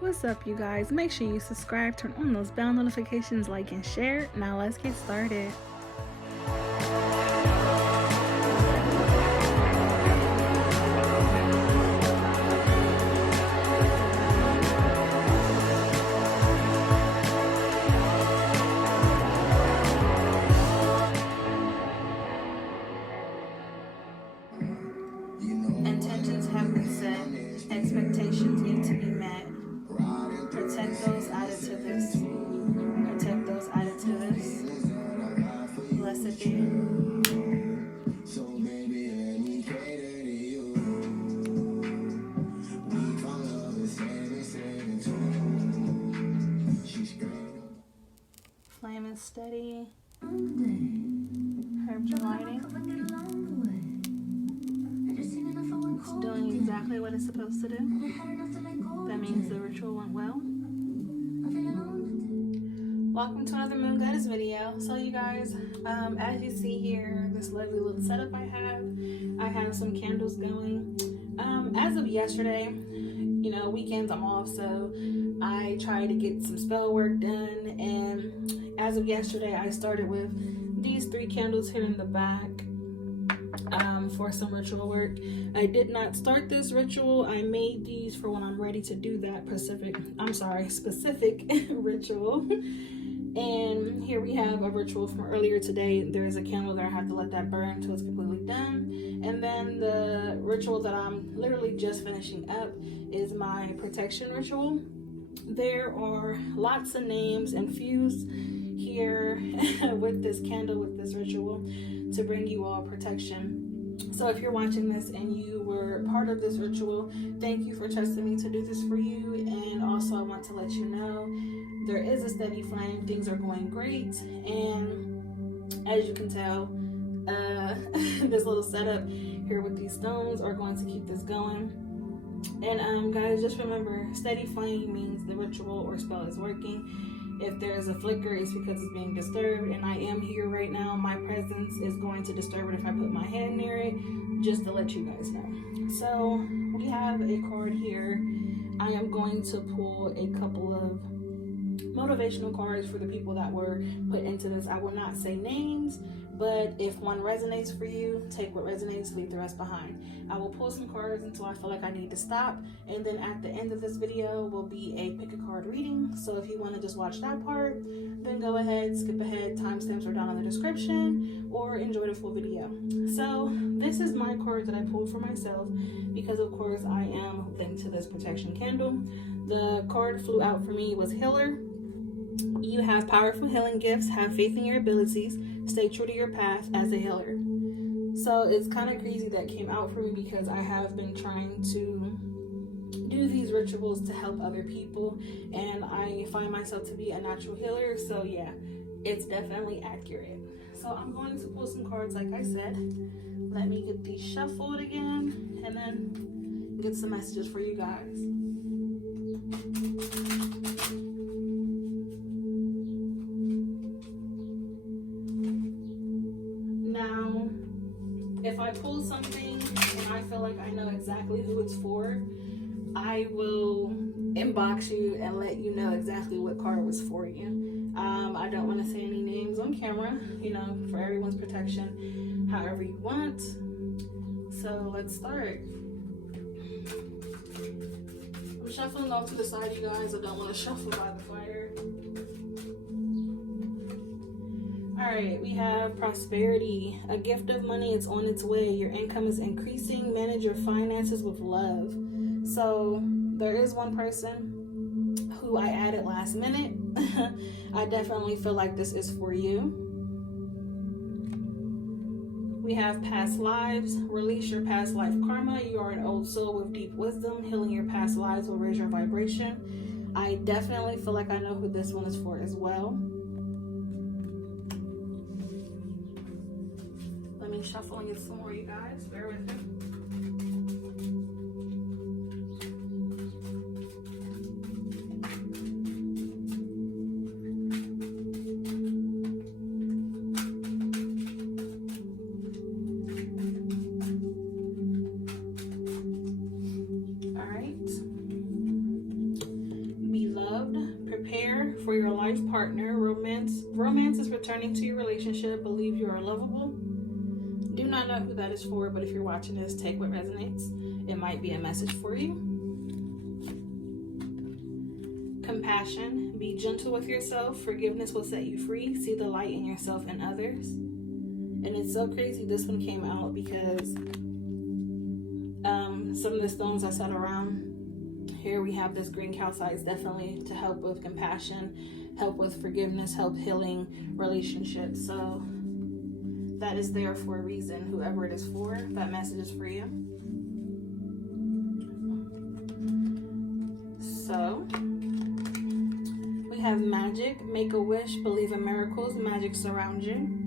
What's up, you guys? Make sure you subscribe, turn on those bell notifications, like and share. Now let's get started. Intentions have been set, expectations need to be met. Protect those added to this. Protect those added to this. Blessed be. Flame is steady. Herbs are lighting. It's doing exactly what it's supposed to do. That means the ritual went well. Welcome to another Moon Goddess video. So you guys, as you see here, this lovely little setup I have some candles going. As of yesterday, you know, weekends I'm off, so I try to get some spell work done, and as of yesterday I started with these 3 candles here in the back for some ritual work. I did not start this ritual. I made these for when I'm ready to do that specific ritual. And here we have a ritual from earlier today. There is a candle there. I have to let that burn until it's completely done. And then the ritual that I'm literally just finishing up is my protection ritual. There are lots of names infused here with this candle, with this ritual, to bring you all protection. So if you're watching this and you were part of this ritual, thank you for trusting me to do this for you. And also I want to let you know there is a steady flame. Things are going great. And as you can tell, this little setup here with these stones are going to keep this going. And guys, just remember, steady flame means the ritual or spell is working. If there's a flicker, it's because it's being disturbed, and I am here right now. My presence is going to disturb it if I put my hand near it, just to let you guys know. So we have a card here. I am going to pull a couple of motivational cards for the people that were put into this. I will not say names, but if one resonates for you, take what resonates, leave the rest behind. I will pull some cards until I feel like I need to stop, and then at the end of this video will be a pick a card reading. So if you want to just watch that part, then go ahead, skip ahead. Timestamps are down in the description, or enjoy the full video. So this is my card that I pulled for myself because of course I am linked to this protection candle. The card flew out for me was Healer. You have powerful healing gifts, have faith in your abilities, stay true to your path as a healer. So it's kind of crazy that came out for me because I have been trying to do these rituals to help other people, and I find myself to be a natural healer. So yeah, it's definitely accurate. So I'm going to pull some cards like I said. Let me get these shuffled again and then get some messages for you guys. Now, if I pull something and I feel like I know exactly who it's for, I will inbox you and let you know exactly what card was for you. I don't want to say any names on camera, you know, for everyone's protection, however you want. So let's start. I'm shuffling off to the side, you guys. I don't want to shuffle by the fire. Alright, we have prosperity. A gift of money is on its way. Your income is increasing. Manage your finances with love. So there is one person who I added last minute. I definitely feel like this is for you. We have past lives. Release your past life karma. You are an old soul with deep wisdom. Healing your past lives will raise your vibration. I definitely feel like I know who this one is for as well. Let me shuffle and get some more, you guys. Bear with me. Prepare for your life partner. Romance is returning to your relationship. Believe you are lovable. Do not know who that is for, but if you're watching this, take what resonates. It might be a message for you. Compassion. Be gentle with yourself. Forgiveness will set you free. See the light in yourself and others. And it's so crazy this one came out because some of the stones I set around. Here we have this green calcite. It's definitely to help with compassion, help with forgiveness, help healing relationships. So that is there for a reason. Whoever it is for, that message is for you. So we have magic. Make a wish. Believe in miracles. Magic surrounds you.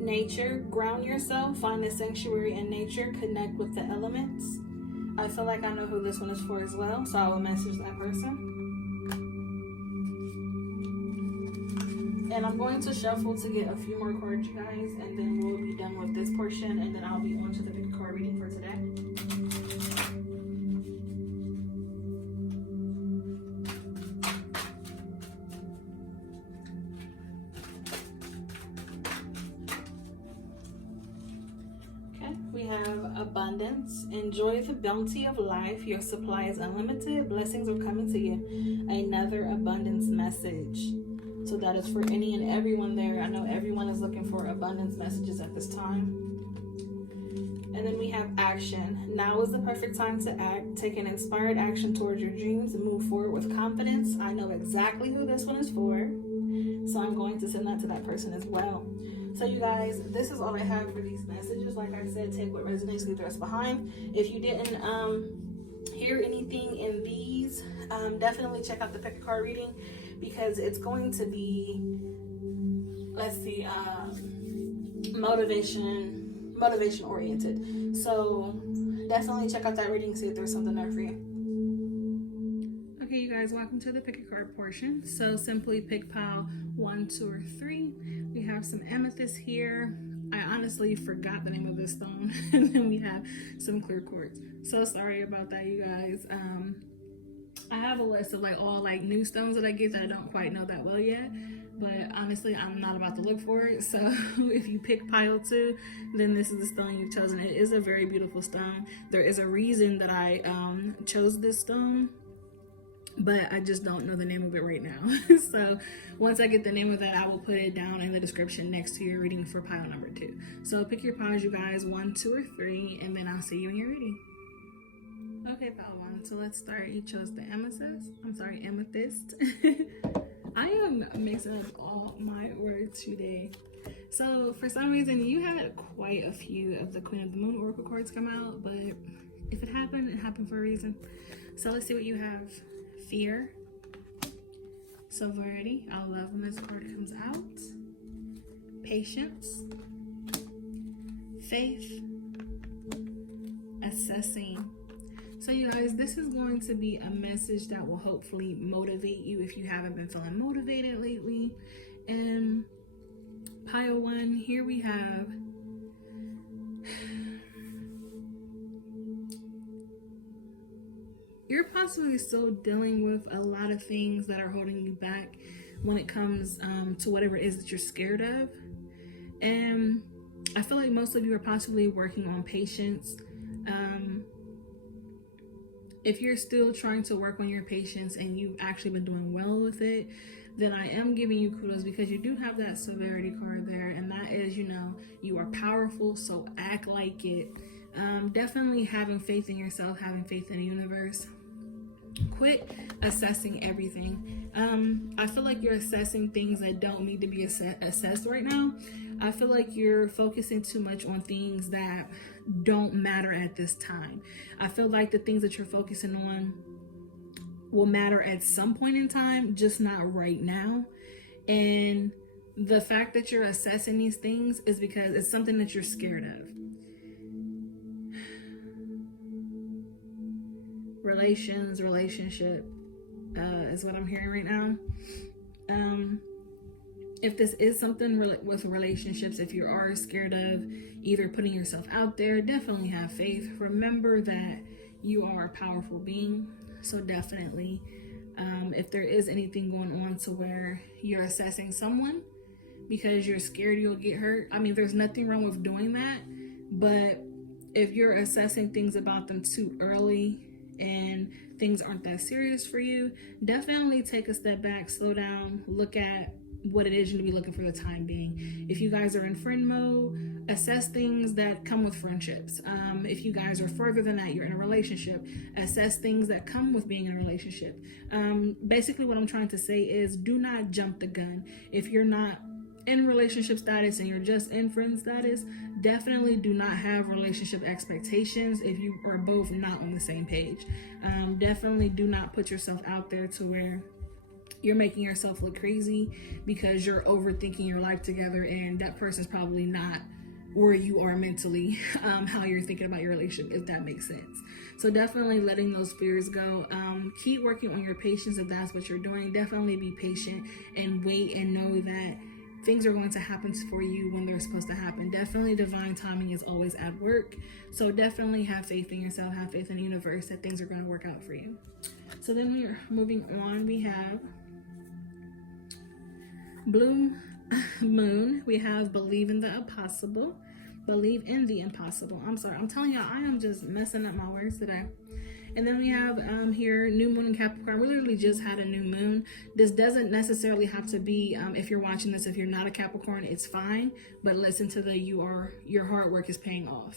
Nature, ground yourself, find a sanctuary in nature, connect with the elements. I feel like I know who this one is for as well, so I will message that person. And I'm going to shuffle to get a few more cards, you guys, and then we'll be done with this portion, and then I'll be on to the big card reading for today. We have abundance. Enjoy the bounty of life. Your supply is unlimited. Blessings are coming to you. Another abundance message. So that is for any and everyone there. I know everyone is looking for abundance messages at this time. And then we have action. Now is the perfect time to act. Take an inspired action towards your dreams and move forward with confidence. I know exactly who this one is for. So I'm going to send that to that person as well. So you guys, this is all I have for these messages. Like I said, take what resonates, leave the rest behind. If you didn't hear anything in these, definitely check out the pick a card reading because it's going to be, let's see, motivation oriented. So definitely check out that reading, see if there's something there for you. Okay, you guys, welcome to the pick a card portion. So simply pick pile 1, 2, or 3. We have some amethyst here. I honestly forgot the name of this stone. And then we have some clear quartz. So sorry about that, you guys. I have a list of all new stones that I get that I don't quite know that well yet. But honestly, I'm not about to look for it. So if you pick pile 2, then this is the stone you've chosen. It is a very beautiful stone. There is a reason that I chose this stone, but I just don't know the name of it right now. So once I get the name of that, I will put it down in the description next to your reading for pile number 2. So pick your piles, you guys, 1, 2, or 3, and then I'll see you in your reading. Okay, pile 1. So let's start. You chose the amethyst. I am mixing up all my words today. So for some reason, you had quite a few of the Queen of the Moon Oracle cards come out, but if it happened for a reason. So let's see what you have. Fear, severity. I love when this card comes out. Patience, faith, assessing. So you guys, this is going to be a message that will hopefully motivate you if you haven't been feeling motivated lately. And pile 1, here we have you're possibly still dealing with a lot of things that are holding you back when it comes to whatever it is that you're scared of. And I feel like most of you are possibly working on patience. If you're still trying to work on your patience and you've actually been doing well with it, then I am giving you kudos because you do have that severity card there. And that is, you are powerful, so act like it. Definitely having faith in yourself, having faith in the universe. Quit assessing everything. I feel like you're assessing things that don't need to be assessed right now. I feel like you're focusing too much on things that don't matter at this time. I feel like the things that you're focusing on will matter at some point in time, just not right now. And the fact that you're assessing these things is because it's something that you're scared of. Relationship is what I'm hearing right now. if this is something with relationships, if you are scared of either putting yourself out there, definitely have faith. Remember that you are a powerful being. So definitely, if there is anything going on to where you're assessing someone because you're scared you'll get hurt, I mean, there's nothing wrong with doing that. But if you're assessing things about them too early and things aren't that serious for you, definitely take a step back, slow down, look at what it is you need to be looking for the time being. If you guys are in friend mode, assess things that come with friendships. If you guys are further than that, you're in a relationship, assess things that come with being in a relationship. Basically what I'm trying to say is, do not jump the gun. If you're not in relationship status and you're just in friend status, definitely do not have relationship expectations if you are both not on the same page. Definitely do not put yourself out there to where you're making yourself look crazy because you're overthinking your life together and that person's probably not where you are mentally, how you're thinking about your relationship, if that makes sense. So definitely letting those fears go. Keep working on your patience if that's what you're doing. Definitely be patient and wait and know that things are going to happen for you when they're supposed to happen. Definitely divine timing is always at work. So definitely have faith in yourself, have faith in the universe that things are going to work out for you. So then we're moving on. We have Blue Moon. We have believe in the impossible. Believe in the impossible. I'm sorry, I'm telling y'all, I am just messing up my words today. And then we have here new moon in Capricorn. We literally just had a new moon. This doesn't necessarily have to be, if you're watching this, if you're not a Capricorn, it's fine. But listen to your hard work is paying off.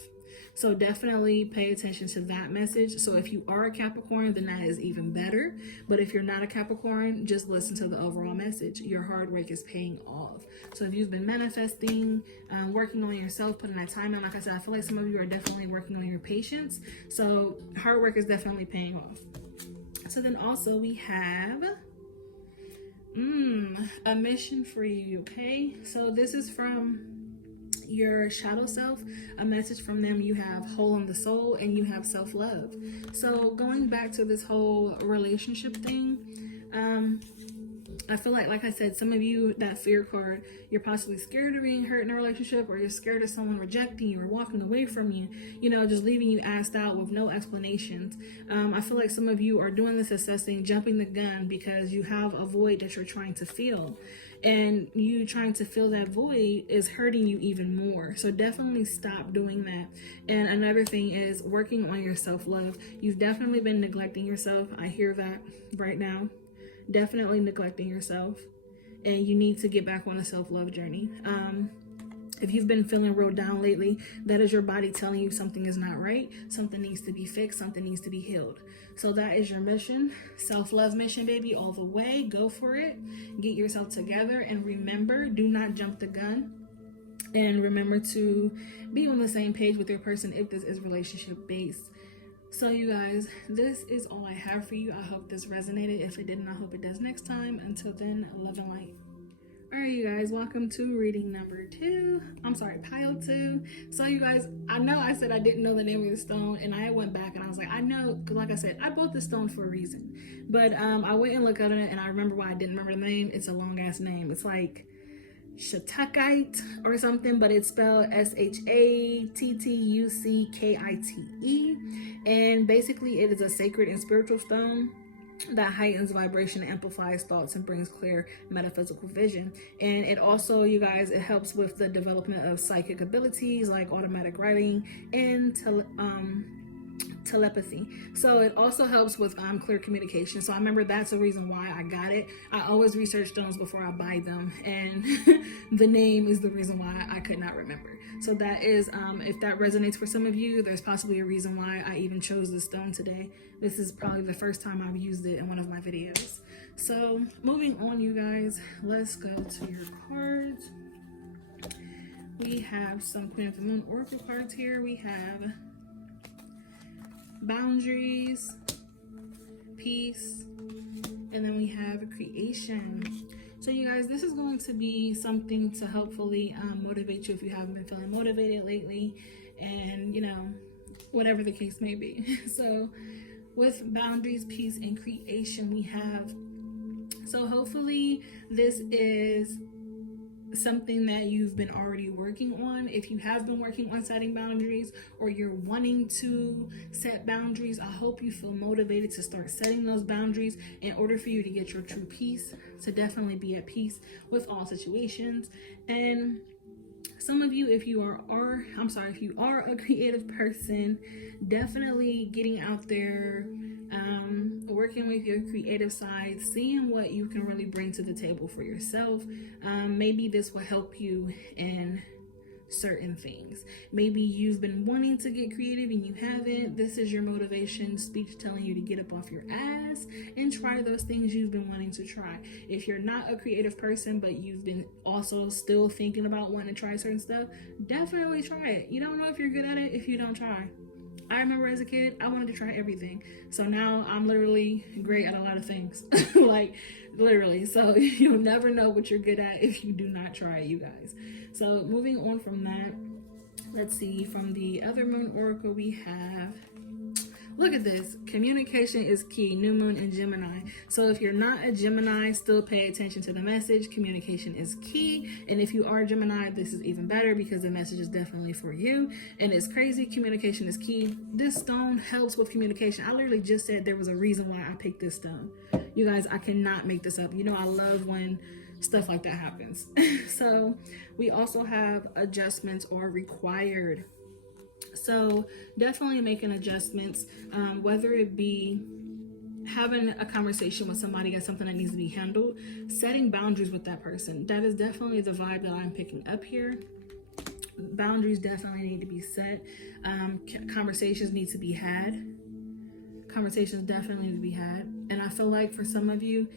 So definitely pay attention to that message. So if you are a Capricorn, then that is even better. But if you're not a Capricorn, just listen to the overall message. Your hard work is paying off. So if you've been manifesting, working on yourself, putting that time in, like I said, I feel like some of you are definitely working on your patience. So hard work is definitely paying off. So then also we have a mission for you, okay? So this is from your shadow self, a message from them. You have whole in the soul and you have self-love. So going back to this whole relationship thing, I feel like I said, some of you, that fear card, you're possibly scared of being hurt in a relationship, or you're scared of someone rejecting you or walking away from you, just leaving you asked out with no explanations. I feel like some of you are doing this assessing, jumping the gun, because you have a void that you're trying to fill. And you trying to fill that void is hurting you even more. So definitely stop doing that. And another thing is working on your self-love. You've definitely been neglecting yourself. I hear that right now. Definitely neglecting yourself. And you need to get back on a self-love journey. If you've been feeling real down lately, that is your body telling you something is not right. Something needs to be fixed. Something needs to be healed. So that is your mission. Self-love mission, baby, all the way. Go for it. Get yourself together. And remember, do not jump the gun. And remember to be on the same page with your person if this is relationship based. So you guys, this is all I have for you. I hope this resonated. If it didn't, I hope it does next time. Until then, love and light. Alright, you guys, welcome to reading number 2. I'm sorry, pile 2. So you guys, I know I said I didn't know the name of the stone, and I went back and I was like, I know, because like I said, I bought the stone for a reason. But I went and looked at it, and I remember why I didn't remember the name. It's a long ass name. It's like Shatakite or something, but it's spelled Shattuckite. And basically it is a sacred and spiritual stone that heightens vibration, amplifies thoughts, and brings clear metaphysical vision. And it also, you guys, it helps with the development of psychic abilities like automatic writing and telepathy. So it also helps with clear communication. So I remember that's the reason why I got it. I always research stones before I buy them, and the name is the reason why I could not remember. So that is, if that resonates for some of you, there's possibly a reason why I even chose this stone today. This is probably the first time I've used it in one of my videos. So moving on, you guys, let's go to your cards. We have some Queen of the Moon Oracle cards here. We have boundaries, peace, and then we have creation. So you guys, this is going to be something to hopefully motivate you if you haven't been feeling motivated lately, and whatever the case may be. So with boundaries, peace, and creation, we have, so hopefully this is something that you've been already working on. If you have been working on setting boundaries, or you're wanting to set boundaries, I hope you feel motivated to start setting those boundaries in order for you to get your true peace, to definitely be at peace with all situations. And some of you, if you are a creative person, definitely getting out there, working with your creative side, seeing what you can really bring to the table for yourself. Maybe this will help you in certain things. Maybe you've been wanting to get creative and you haven't. This is your motivation speech telling you to get up off your ass and try those things you've been wanting to try. If you're not a creative person, but you've been also still thinking about wanting to try certain stuff, definitely try it. You don't know if you're good at it if you don't try. I remember as a kid, I wanted to try everything. So now I'm literally great at a lot of things. Like, literally. So you'll never know what you're good at if you do not try it, you guys. So moving on from that, let's see, from the other moon oracle we have, look at this. Communication is key. New moon in Gemini. So if you're not a Gemini, still pay attention to the message. Communication is key. And if you are Gemini, this is even better because the message is definitely for you. And it's crazy. Communication is key. This stone helps with communication. I literally just said there was a reason why I picked this stone. You guys, I cannot make this up. You know, I love when stuff like that happens. So we also have adjustments or required. So definitely making adjustments, whether it be having a conversation with somebody as something that needs to be handled, setting boundaries with that person. That is definitely the vibe that I'm picking up here. Boundaries definitely need to be set. Conversations need to be had. Conversations definitely need to be had. And I feel like for some of you,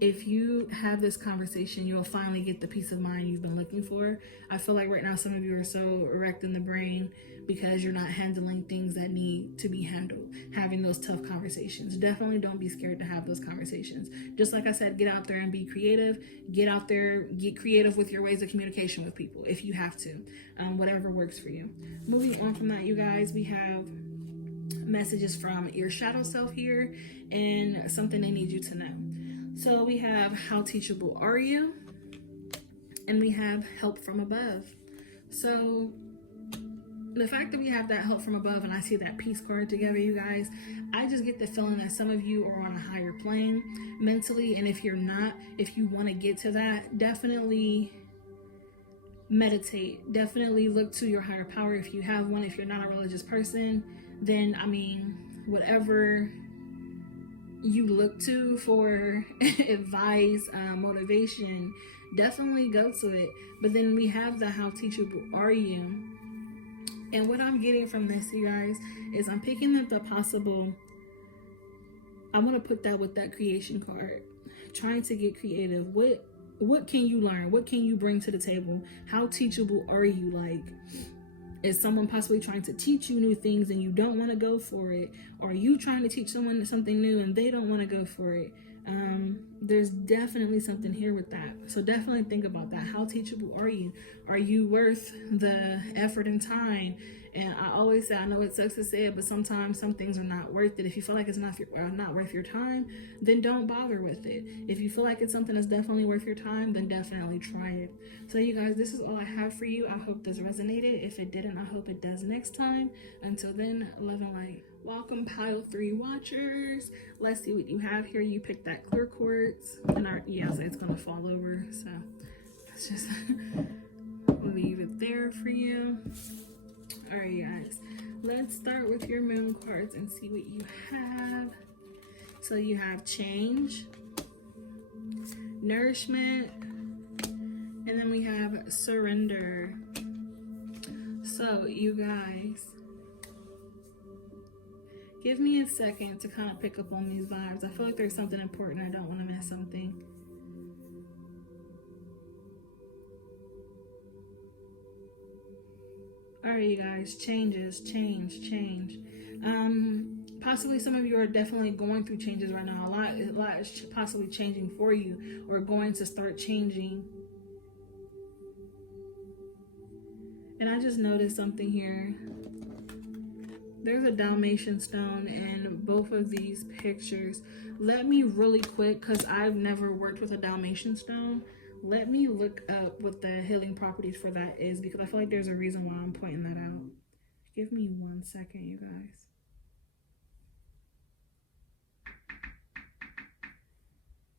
if you have this conversation, you'll finally get the peace of mind you've been looking for. I feel like right now some of you are so wrecked in the brain because you're not handling things that need to be handled. Having those tough conversations. Definitely don't be scared to have those conversations. Just like I said, get out there and be creative. Get out there, get creative with your ways of communication with people if you have to. Whatever works for you. Moving on from that, you guys, we have messages from your shadow self here and something they need you to know. So we have, how teachable are you? And we have help from above. So the fact that we have that help from above and I see that peace card together, you guys, I just get the feeling that some of you are on a higher plane mentally. And if you're not, if you want to get to that, definitely meditate. Definitely look to your higher power if you have one. If you're not a religious person, then I mean, whatever you look to for advice, motivation, definitely go to it. But then we have the, how teachable are you? And what I'm getting from this, you guys, is I'm picking up the possible. I want to put that with that creation card, trying to get creative. What can you learn? What can you bring to the table? How teachable are you? Like, is someone possibly trying to teach you new things and you don't want to go for it? Or are you trying to teach someone something new and they don't want to go for it? There's definitely something here with that. So definitely think about that. How teachable are you? Are you worth the effort and time? And I always say, I know it sucks to say it, but sometimes some things are not worth it. If you feel like it's not worth your time, then don't bother with it. If you feel like it's something that's definitely worth your time, then definitely try it. So you guys, this is all I have for you. I hope this resonated. If it didn't, I hope it does next time. Until then, love and light. Welcome, pile 3 watchers. Let's see what you have here. You picked that clear quartz, and so it's gonna fall over. So let's just leave it there for you. All right, guys. Let's start with your moon cards and see what you have. So you have change, nourishment, and then we have surrender. So you guys, give me a second to kind of pick up on these vibes. I feel like there's something important. I don't want to miss something. All right, you guys, change. Possibly some of you are definitely going through changes right now. A lot is possibly changing for you or going to start changing. And I just noticed something here. There's a Dalmatian stone in both of these pictures. Let me really quick, because I've never worked with a Dalmatian stone. Let me look up what the healing properties for that is, because I feel like there's a reason why I'm pointing that out. Give me 1 second, you guys.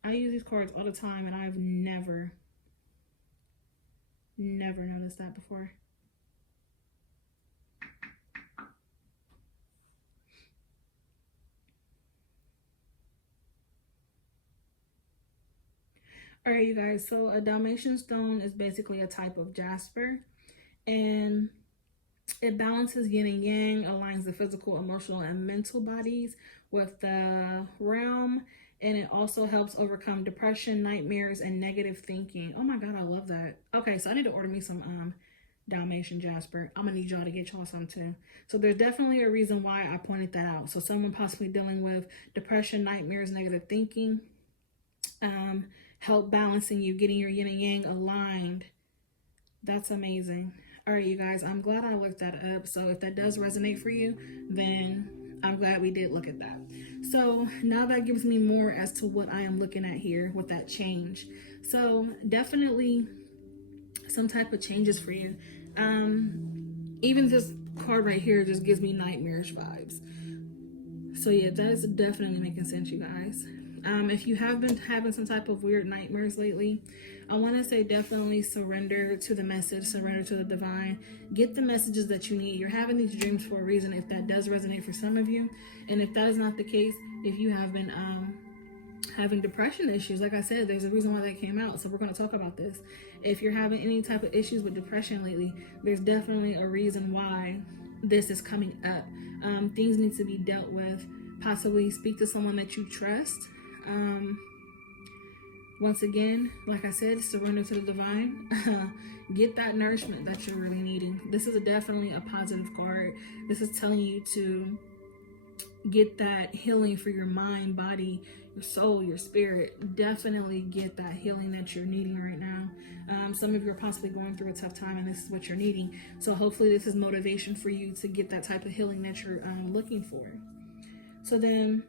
I use these cards all the time, and I've never noticed that before. All right, you guys, so a Dalmatian stone is basically a type of jasper, and it balances yin and yang, aligns the physical, emotional, and mental bodies with the realm, and it also helps overcome depression, nightmares, and negative thinking. Oh my God, I love that. Okay, so I need to order me some Dalmatian jasper. I'm gonna need y'all to get y'all some too. So there's definitely a reason why I pointed that out. So someone possibly dealing with depression, nightmares, negative thinking, help balancing you, getting your yin and yang aligned. That's amazing. All right, you guys, I'm glad I looked that up. So if that does resonate for you, then I'm glad we did look at that. So now that gives me more as to what I am looking at here with that change. So definitely some type of changes for you. Even this card right here just gives me nightmarish vibes. So yeah, that is definitely making sense, you guys. If you have been having some type of weird nightmares lately, I want to say definitely surrender to the message, surrender to the divine. Get the messages that you need. You're having these dreams for a reason, if that does resonate for some of you. And if that is not the case, if you have been having depression issues, like I said, there's a reason why they came out. So we're going to talk about this. If you're having any type of issues with depression lately, there's definitely a reason why this is coming up. Things need to be dealt with. Possibly speak to someone that you trust. Once again, like I said, surrender to the divine. Get that nourishment that you're really needing. This is definitely a positive card. This is telling you to get that healing for your mind, body, your soul, your spirit. Definitely get that healing that you're needing right now. Some of you are possibly going through a tough time, and this is what you're needing. So hopefully this is motivation for you to get that type of healing that you're looking for. So then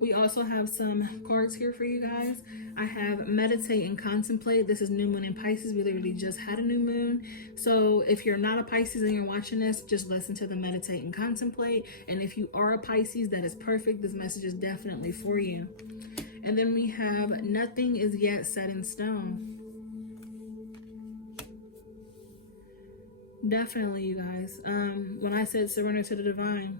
we also have some cards here for you guys. I have meditate and contemplate. This is new moon in Pisces. We literally just had a new moon. So if you're not a Pisces and you're watching this, just listen to the meditate and contemplate. And if you are a Pisces, that is perfect. This message is definitely for you. And then we have nothing is yet set in stone. Definitely, you guys. When I said surrender to the divine,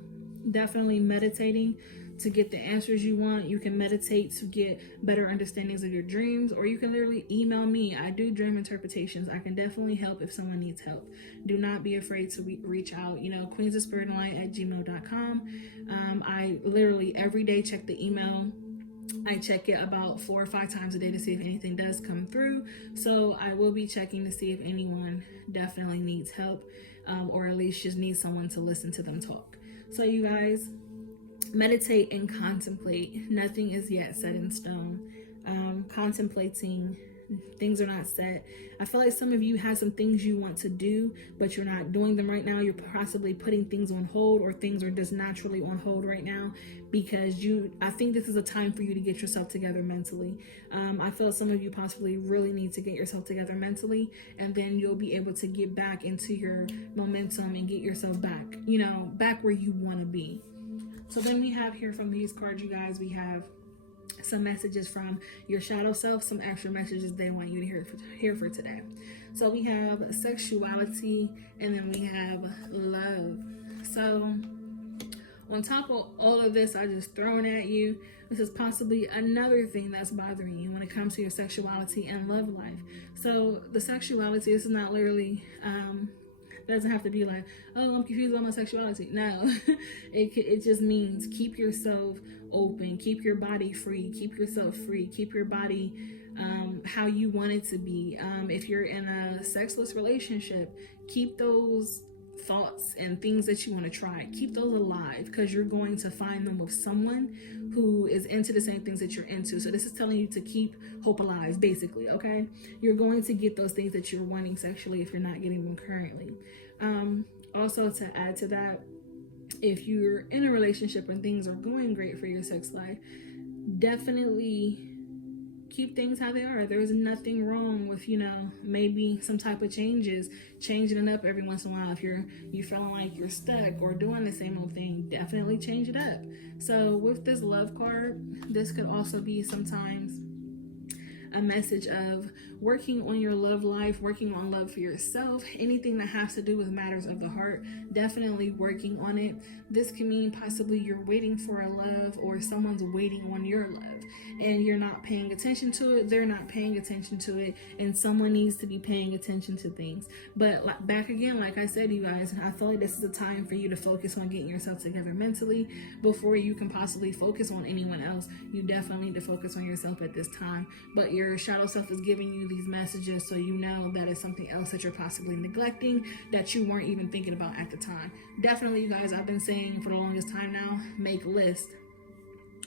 definitely meditating to get the answers you want. You can meditate to get better understandings of your dreams, or you can literally email me. I do dream interpretations. I can definitely help if someone needs help. Do not be afraid to reach out. queensofspiritandlight@gmail.com. I literally every day check the email. I check it about 4 or 5 times a day to see if anything does come through. So I will be checking to see if anyone definitely needs help, or at least just needs someone to listen to them talk. So you guys, meditate and contemplate. Nothing is yet set in stone. Contemplating, things are not set. I feel like some of you have some things you want to do, but you're not doing them right now. You're possibly putting things on hold, or things are just naturally on hold right now because I think this is a time for you to get yourself together mentally. I feel some of you possibly really need to get yourself together mentally, and then you'll be able to get back into your momentum and get yourself back, back where you want to be. So then we have here from these cards, you guys, we have some messages from your shadow self, some extra messages they want you to hear for today. So we have sexuality, and then we have love. So on top of all of this I just thrown at you, this is possibly another thing that's bothering you when it comes to your sexuality and love life. So the sexuality, this is not literally it doesn't have to be like, oh, I'm confused about my sexuality. No, it just means keep yourself open, keep your body free, keep yourself free, keep your body how you want it to be. If you're in a sexless relationship, keep those thoughts and things that you want to try, keep those alive, because you're going to find them with someone who is into the same things that you're into. So this is telling you to keep hope alive, basically. Okay, you're going to get those things that you're wanting sexually if you're not getting them currently. Also, to add to that, if you're in a relationship and things are going great for your sex life, definitely keep things how they are. There is nothing wrong with, maybe some type of changing it up every once in a while. If you feeling like you're stuck or doing the same old thing, definitely change it up. So with this love card, this could also be sometimes a message of working on your love life, working on love for yourself, anything that has to do with matters of the heart, definitely working on it. This can mean possibly you're waiting for a love, or someone's waiting on your love and you're not paying attention to it, they're not paying attention to it, and someone needs to be paying attention to things. But back again, like I said, you guys, I feel like this is a time for you to focus on getting yourself together mentally before you can possibly focus on anyone else. You definitely need to focus on yourself at this time. But your shadow self is giving you these messages so you know that it's something else that you're possibly neglecting that you weren't even thinking about at the time. Definitely, you guys, I've been saying for the longest time now, make lists.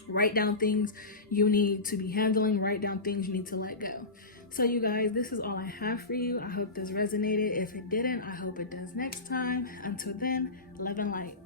Write down things you need to be handling. Write down things you need to let go. So you guys, this is all I have for you. I hope this resonated. If it didn't, I hope it does next time. Until then, love and light.